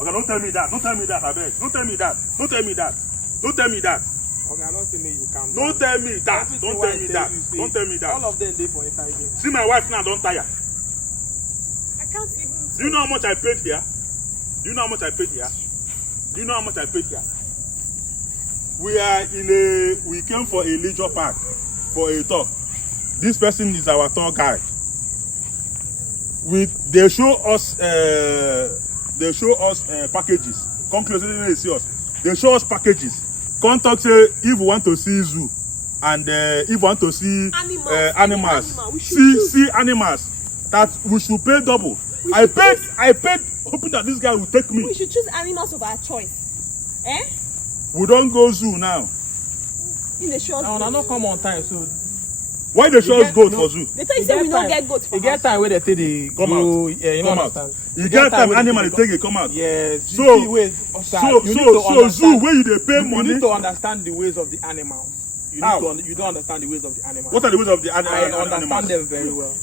Okay, don't tell me that. Don't tell me that, I beg. Don't tell me that. Don't tell me that. Don't tell me that. Okay, I don't think you can. Don't tell me that. Don't tell me that. Don't tell me that. All of them dey for inside here. See my wife now, don't tire. I can't even. Do you know how much I paid here? Do you know how much I paid here? Do you know how much I paid here? We came for a leisure park for a tour. This person is our tour guide. They show us packages. Come close, they see us. They show us packages. Contact say if we want to see zoo and if we want to see animals, see animals, that we should pay double. I paid hoping that this guy will take me. We should choose animals of our choice. Eh? We don't go zoo now. In the short. Now, I not come on time, so. Why they show us goat for zoo? They tell you say we don't get goat for you get time where they say they come go, out. Yeah, you come understand. Out. You get time animal they take it come out. Yes. So zoo where you they pay money. You need to understand the ways of the animals. You don't understand the ways of the animals. What are the ways of the animals? I understand them very well.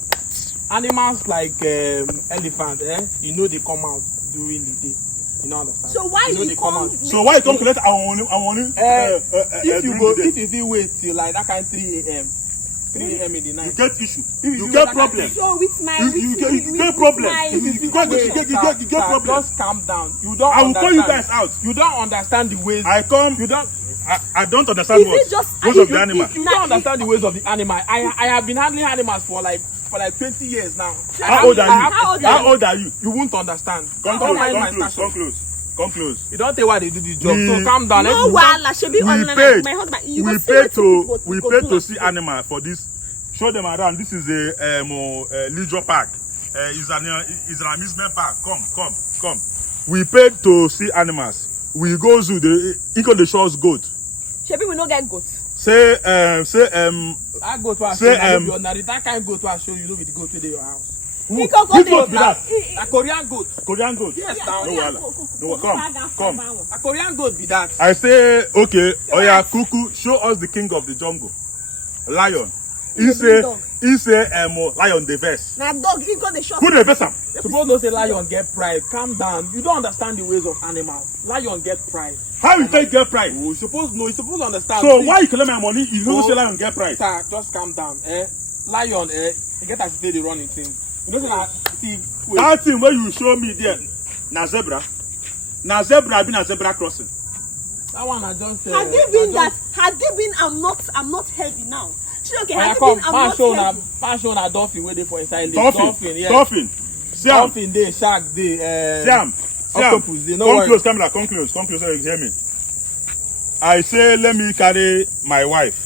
Animals like elephant, you know they come out during the day. You don't understand. So why you come out? So why you come collect our money? If you feel wait till like that kind 3 a.m. 3 a.m. in the night. You get issue. You get problem. So with my you get problem. You get problem. Just calm down. You don't. I will call you guys out. You don't understand the ways. I come. You don't. I don't understand ways of the animal. You don't understand the ways of the animal. I have been handling animals for like 20 years now. How old are you? How old are you? You won't understand. Come close. You don't tell why they do the job. So calm down. No, we paid to see animal for this. Show them around. This is a leisure park. It's an amusement park. Come. We paid to see animals. We go zoo. They show us goat. Shebi we no get goat. Say that goat was that kind of goat was show you know with the goat in your house. Which goat be that? A Korean goat. Korean goat. Yes, no, come. A Korean goat be that. I say okay. Oya Kuku, show us the king of the jungle, lion. He say lion the verse. Na dog he got the shot. Who the verse am? Suppose no say lion get pride. Calm down. You don't understand the ways of animals. Lion get pride. How you take get pride? You supposed to understand. So why you collect my money? You don't say lion get pride. Sir, just calm down. Lion he get as they run in things. You know say that thing where you show me there, na zebra. Na zebra been a zebra crossing. That one I just. Had they been that? Had they been? I'm not heavy now. Okay, had they been? I'm not heavy. Pass on a dolphin where they for inside. Dolphin. Yeah. Dolphin. Dolphin day, shark day. Siam. Octopus day. No come close, camera. Come close so you hear me. I say let me carry my wife.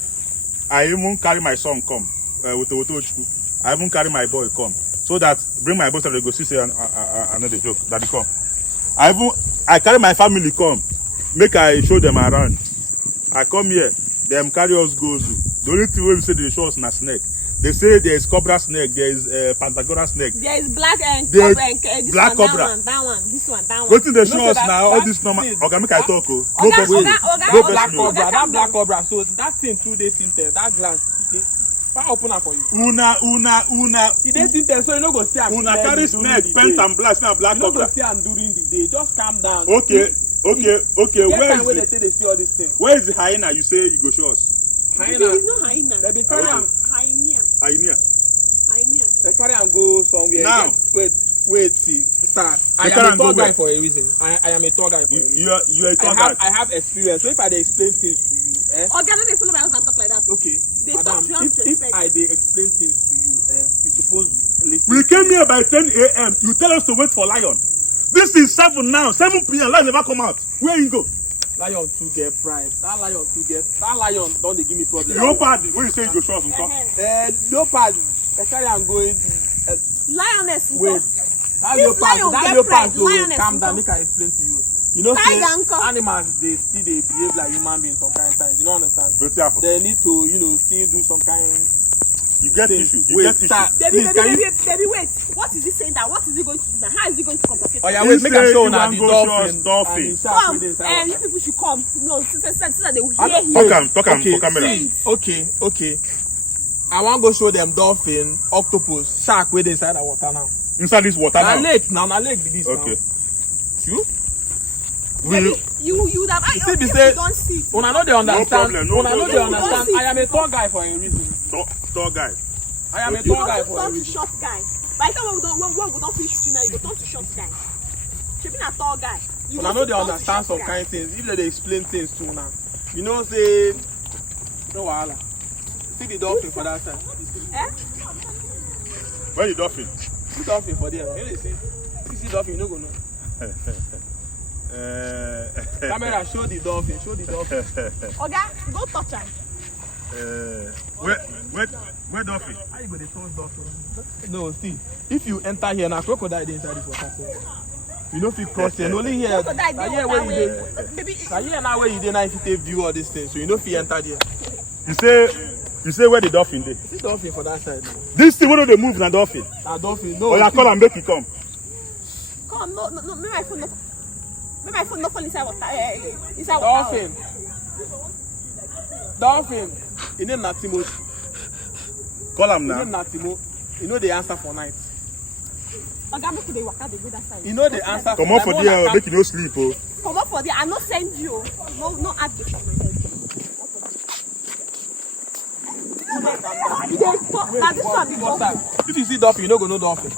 I even carry my son come with the I even carry my boy come. So that bring my boy so they go see say another joke that they come. I carry my family come, make I show them around. I come here, them carry us go zoo. The only thing we say they show us na snake. They say there is cobra snake, there is pantagora snake. There is black and black cobra. That one, this one. What thing they show us now? All this normal. Okay, make I talk. No black cobra. That black cobra. So that thing 2 days in there. That glass. I open up for you. Una. It is in there, so you no go see. Una carry snake, pent and black cobra. You no go see am during the day. Just calm down. Okay. Where is they see all these things? Where is the hyena? You say you go show us. Hyena. There is no hyena. They be carry am. Hyena. They carry am go somewhere. Now. Wait, see, sir. I am a tour guy for a reason. I am a tour guy for a reason. You are a tour guy. I have experience. So if I explain things to you, don't follow my husband talk like that. Okay, they madam. If I explain things to you, you suppose listen. We came here by 10 a.m. You tell us to wait for lion. This is 7 now. 7 p.m. Lion never come out. Where you go? Lion too get pride. That lion don't they give me problem. Leopard. When you say you go show us and leopard. They carry am going. Lioness. Wait. That leopard will calm down. Make I explain to you. You know, animals they behave like human beings some kind of times. You don't understand? They need to, still do some kind. You get issue. Baby, wait. What is he saying that? What is he going to do now? How is he going to compensate? Oh yeah, wait, make a show now. The dolphin. Come, you people should come. No, so that they will hear you. Talk camera. Okay. I want to go show them dolphin, octopus, shark where they inside the water now. Inside this water now? Na lake be this now. Okay. You? You would have. See, be say, don't see. Una know they understand. No Una know they problem. understand. I am a tall guy for a reason. Tall guy. I am a tall guy for a Turn to reason. short guy. By the time we don't finish shooting now, you go turn to short guy. She been a tall guy. Una know they understand some kind of things. If they explain things to una, you know, say no wahala. See the dolphin for that side. Eh? Where the dolphin? See dolphin for there. You see dolphin, you no go know. Camera, show the dolphin. Show the dolphin. Oga, go touch am. Where dolphin? How you go to touch dolphin? No, see. If you enter here now, crocodile dey inside this water. You know if you cross here, only here. Crocodile Here where you dey. Here now where you dey now if you take view all these things, so you know if you enter there. You say where the dolphin dey? See dolphin for that side. This thing wey they move na dolphin. Na dolphin. No. Oh yeah, call am make e come. Come, no. Make my phone not fall inside water. Inside water. Dolphin. Dolphin. His name na Timothy. Call am His now. name na Timo. You know the answer for night. Oga, make they waka dey go that side. You know the answer. Come on for there, make you no sleep, oh. Come up for there. I no send you. No add the for my head. Now this one be dolphin. If you see dolphin, you no go know dolphin.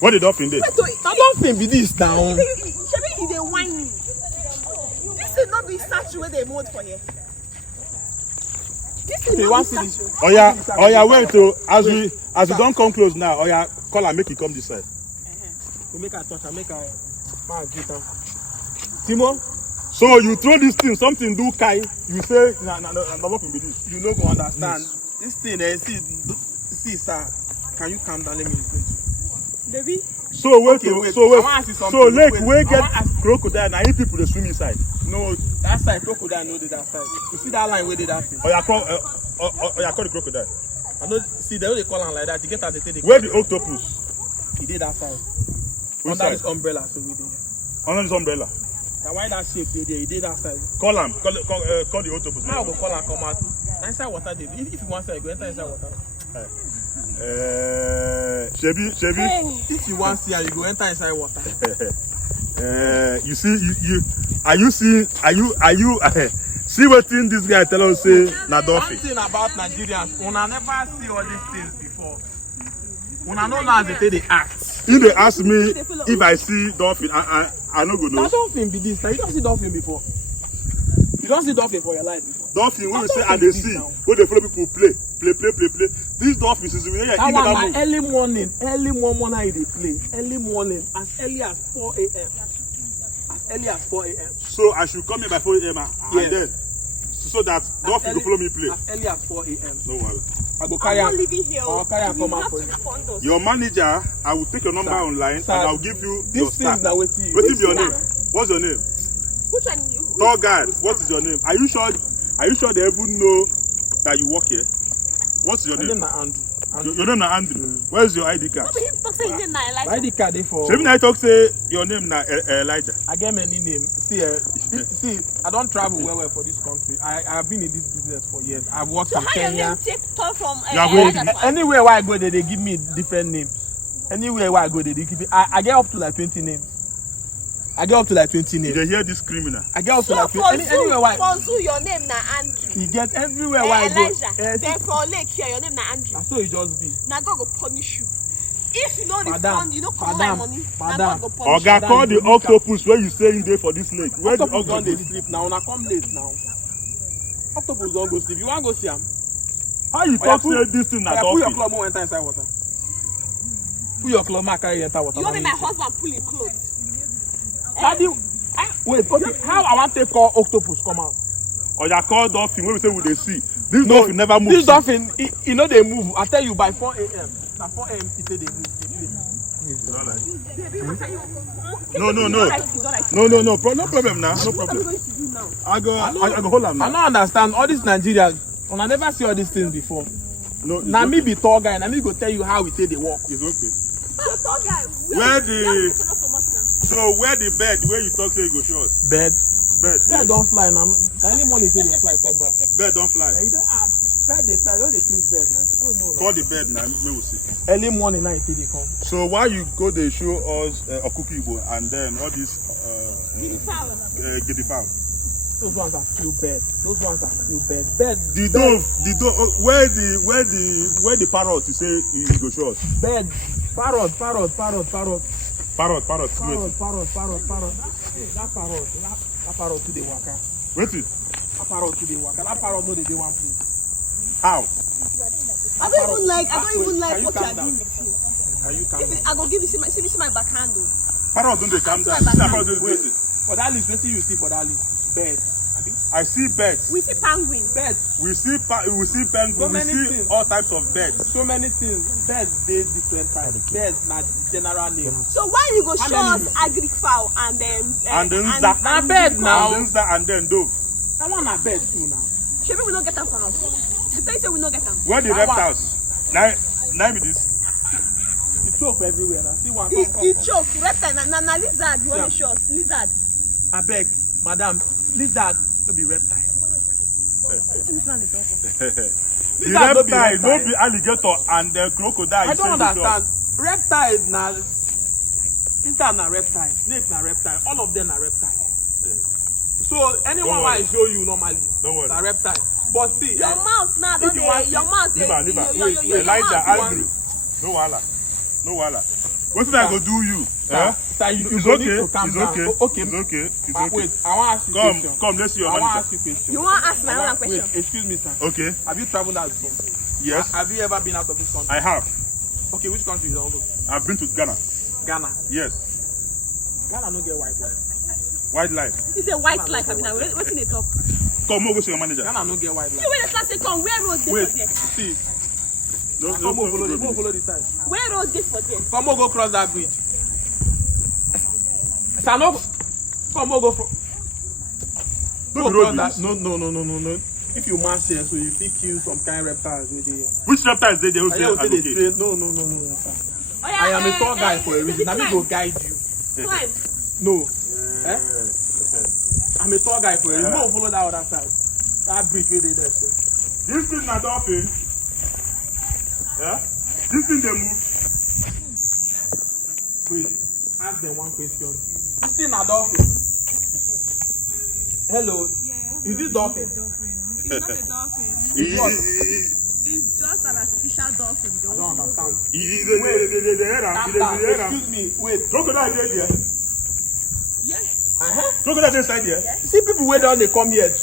What the dolphin dey? Wait, so Na dolphin be this now. Shebi e dey whine me. This thing no be statue wey dey mold for here. This thing no be statue. Oh yeah, wait oh. As we don't come close now, oh yeah, call am make e come this side. You make her touch am, make her greet am. Timo, So you throw this thing, something do kai, you say na what be this? you no go understand. This thing see sir, can you calm down? Let me listen to you. Baby. So wait, Okay, wait. so I wanna ask you something. so lake Wait, wey I get wanna ask- crocodile, na you people dey swim inside. No, that side crocodile no dey that side. You see that line where dey that thing? Oya call the crocodile. I know. See, they don't call am like that. You get as they take the. Where the octopus? He did that side. Which Under side? this umbrella, so we did. Under this umbrella. Now why that shape dey there? He did that side. Call am. Call the octopus. Now I go call and come out. Na inside water dey. If you want side, go enter inside water. Shebi. If you want see, you go enter inside water. You see, are you see wetin this guy tell us say na dolphin? One thing about Nigerians, una never see all these things before. Una no know how they take the act. If they ask me if I see dolphin, I no go know. Na dolphin be this. Now you don't see dolphin before. You don't see dolphin for your life before. Dolphin wey we say Dolphin and they be this see, now. wey dey follow people play. This dolphin is when you That one na early morning I dey play. Early morning, as early as 4 a.m. As early as 4 a.m. So I should come here by 4 a.m. Yes. and then so that dolphin go follow me play. As early as 4 a.m. No wahala. I go I'm carry not am. living here. I'll carry am You come out have for to you. refund us. Your manager, I will take your number Sir. online Sir. and I'll give you your This star. thing na wetin you. What is your name? What's your name? Which one you? Tall guy. What is your name? Are you sure they even know that you work here? What's your My name? name na Andrew. Your name na Andrew. Where's your ID card? No, but him talk say his name na Elijah. My ID card dey for. Shebi na talk say your name na Elijah. I get many names. See, I don't travel well for this country. I have been in this business for years. I've worked So in how your Kenya. name take turn from You are going Elijah to Anywhere where I go, they give me different names. Anywhere where I go, they give me. I get up to like 20 names. I get up to like 20 You names. dey hear this criminal? I get up to So like for 20. zoo, Anywhere where for zoo, your name na Andrew. you get everywhere where I go. Elijah. Then for lake here, your name na Andrew. So it just be. Now God go punish you. If you know the Madam, fund, you know come my madam, money. Now madam. God go punish Oga, you. call the octopus where you say in there for this lake. Where the Octopus don't dey octopus? sleep now. Una come late now. Octopus don't go sleep. You want go see am? How you talk say this thing na Oya, put your dolphin? club more enter inside water. Put your club more carry enter water. You want me my husband pull him clothes? Daddy, wait. Okay, how I want to call octopus come out? Oya, call dolphin wey we say we dey see. This dolphin never move. This dolphin, you know they move. I tell you by 4 a.m. Now 4 a.m. it say they move. No. No problem now. No What are we problem. going to do now? I go hold am I now. don't understand all these Nigerians. And I never see all these things before. No, it's Now okay. me be tall guy. Now me go tell you how we say they walk. It's okay. So tall guy. Where the You have to from us now. so where the bed where you talk say you go show us? Bed. Bed. Bed don't fly now. Any money say they fly come back. Bed don't fly. Bed they fly. Don't they clean bed now? Suppose no. Call the bed now. May we see. Early morning night they come. So why you go they show us Okuki Igbo and then all this Giddy fowl. Those ones are still bad. Those ones are still bad. Bad. The dove, where the parrot you say he go short? Bad. Parrot. Parrot. That parrot to the waka. Wait it. That parrot to the waka. That parrot no dey dey one place. How? I don't even like what you are doing with him. Can you calm down? I go give you see my backhand though. Parrot don't they calm down? Parrot don't Wait. do it. For that list, what do you see for that list? Birds. I see birds. We see penguin. Birds. We see penguin. So We many see things. all types of birds. So many things. Birds, they different types. Birds, not general name. So why you go How show many? us agric fowl and then Now bird now. And then dove. That one a bird too now. Maybe we don't get them for house. The place say we don't get them. Where the That one. reptiles? Now me this. It choke everywhere now. See one. He choke. Reptile na lizard. You want to show us lizard? I beg, madam, lizard no be reptile. The reptile, no be alligator and the crocodile. I don't understand. Reptile na lizard na reptile, snake na reptile, all of them are reptile. So anyone I show you normally, don't worry. na reptile. But see, Your mouth now, don't they? Your mouth, Leave her. your Elijah, mouth. Andrew. No wahala. What did I go do you? Sir, you It's go okay. need to calm It's down. okay. Okay. It's okay. It's okay. Wait, I want to ask you a question. Come, let's see your I want to monitor. ask you a question. You want to ask my own question? Wait, excuse me, sir. Okay. Have you traveled out before? Yes. Have you ever been out of this country? I have. Okay, which country you don't go? I've been to Ghana. Ghana. Yes. Ghana no get white life. Wildlife. It's a white life. I mean, what's in the talk? Come, go see your manager. Ghana no get white life. You wait, let's say come. Where road Wait, dey for there? see. No, Come on, follow the side. Where road dey for there? Come on, go cross that bridge. Sir, no. Come on, go for. No, Go road cross is. that. No. If you mass here, so you fit kill some kind reptiles with the. Which reptiles they will I say will say they advocate? train. No, sir. Oh, yeah, I am a tour guide for a reason. Let me go guide you. Climb. No. I'm a tour guide for a reason. No, follow that other side. That bridge where they there. So. This thing na dolphin. Yeah? This thing they move. Wait, ask them one question. This thing a dolphin. Hello. Yeah. Is this dolphin? It's not a dolphin. It's just an artificial dolphin, I though. don't understand. Calm down. Excuse me. Wait. Crocodile dey there. Yes. Crocodile dey inside there. See people wey don dey come here.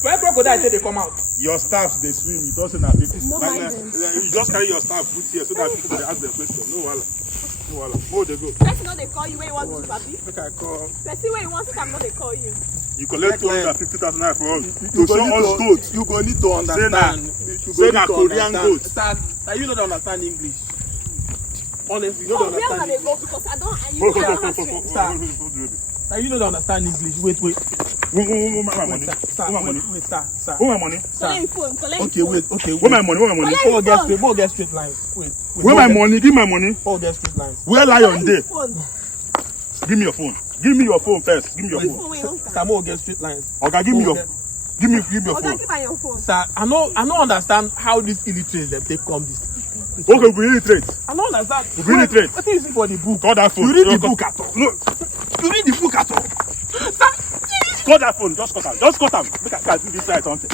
When crocodile say they come out. Your staff they swim. You don't say na people. No mind them. You just carry your staff put here so that people dey ask them question. No wahala. Where they go? Person no dey call you when you want to papi. Make I call. Person when you want to come no dey call you. You collect 250,000 naira for us to show us goats. You go need to understand. Say na Korean goats. Sir, you don't understand English. Honestly, you Oh, don't where una understand dey English. go? Because I don't. You don't have strength. Now you don't understand English. Wait. Who my money? Sir, Who my money? wait, sir. Who my money? Collect your phone. Collect Okay, your phone. wait. Where my money? Where my money? Collect- More get straight lines. Wait. Where my money? Give my money. More get straight lines. Where lion Collect dey? your phone. Give me your phone. Give me your phone first. Give me your phone. Phone wey you don't Sir, more get straight lines. Okay, give me your. Give me your Okay, phone. give her your phone. Sir, I don't understand how these illiterates them take come this. Okay, we illiterate. I don't understand. We illiterate. What is it for the book? Call that phone. You read the Just book cut- at all? No, You read the book at all? Sir, call that phone. Just cut am. Just cut am. Make I do this right something.